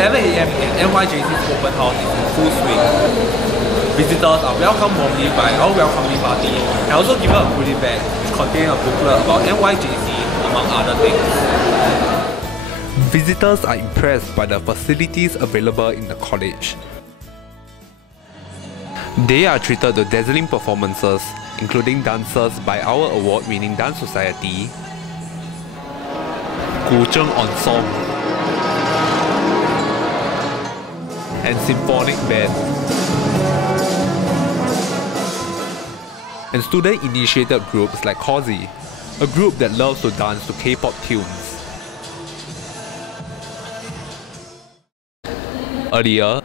11 a.m. NYJC's open house is in full swing. Visitors are welcomed warmly by our welcoming party and also given a goodie bag which contains a booklet about NYJC, among other things. Visitors are impressed by the facilities available in the college. They are treated to dazzling performances, including dances by our award-winning dance society, Guzheng Ensemble, and symphonic band, and student-initiated groups like Cozy, a group that loves to dance to K-pop tunes. Earlier,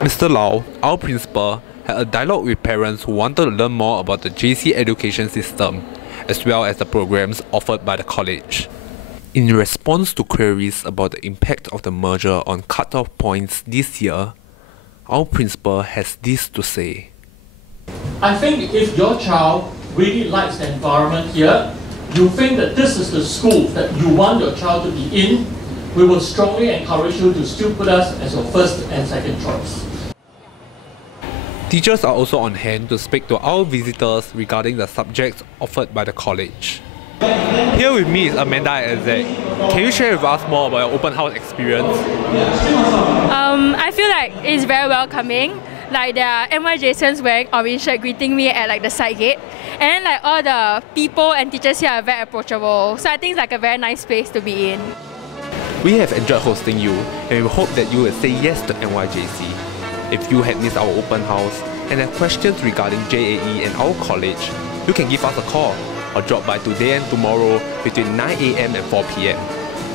Mr. Lau, our principal, had a dialogue with parents who wanted to learn more about the JC education system, as well as the programs offered by the college. In response to queries about the impact of the merger on cut-off points this year, our principal has this to say. I think if your child really likes the environment here, you think that this is the school that you want your child to be in, we will strongly encourage you to still put us as your first and second choice. Teachers are also on hand to speak to our visitors regarding the subjects offered by the college. Here with me is Amanda and Zach. Can you share with us more about your open house experience? I feel like it's very welcoming. Like there are NYJCs wearing orange shirt greeting me at like the side gate, and then like all the people and teachers here are very approachable. So I think it's like a very nice place to be in. We have enjoyed hosting you, and we hope that you will say yes to NYJC. If you had missed our open house and have questions regarding JAE and our college, you can give us a call or drop by today and tomorrow between 9 a.m. and 4 p.m.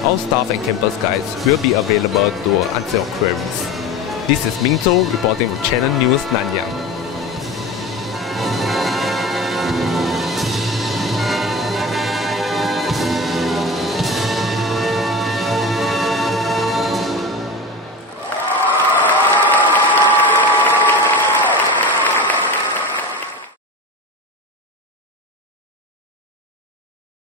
Our staff and campus guides will be available to answer your queries. This is Ming Zhou reporting with Channel News Nanyang.